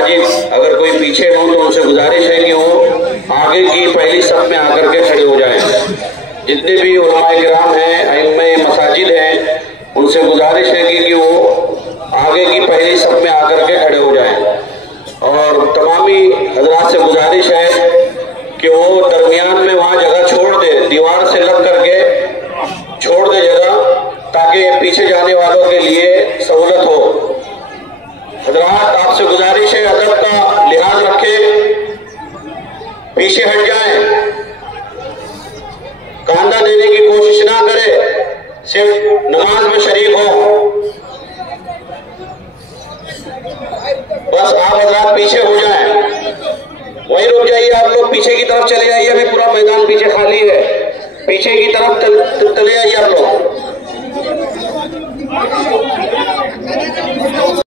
मसाजिद अगर कोई पीछे हो तो उनसे गुजारिश है कि वो आगे की पहली सफ में आकर के खड़े हो जाएं। जितने भी उलमाए किराम हैं, अइम्मे मसाजिद हैं, उनसे गुजारिश है कि वो आगे की पहली सफ में आकर के खड़े हो जाएं। और तमामी हजरात से गुजारिश है कि वो दरमियान में वहाँ जगह छोड़ दे, दीवार से लग करके छोड़ दे जगह, ताकि पीछे जाने वालों के लिए सहूलत हो। हजरात आपसे गुजारिश है, अदब का लिहाज रखें, पीछे हट जाएं, कांधा देने की कोशिश ना करें, सिर्फ नमाज में शरीक हो। बस आप हजरात पीछे हो जाएं, वहीं रुक जाइए। आप लोग पीछे की तरफ चले जाइए, अभी पूरा मैदान पीछे खाली है। पीछे की तरफ चले आइए आप लोग।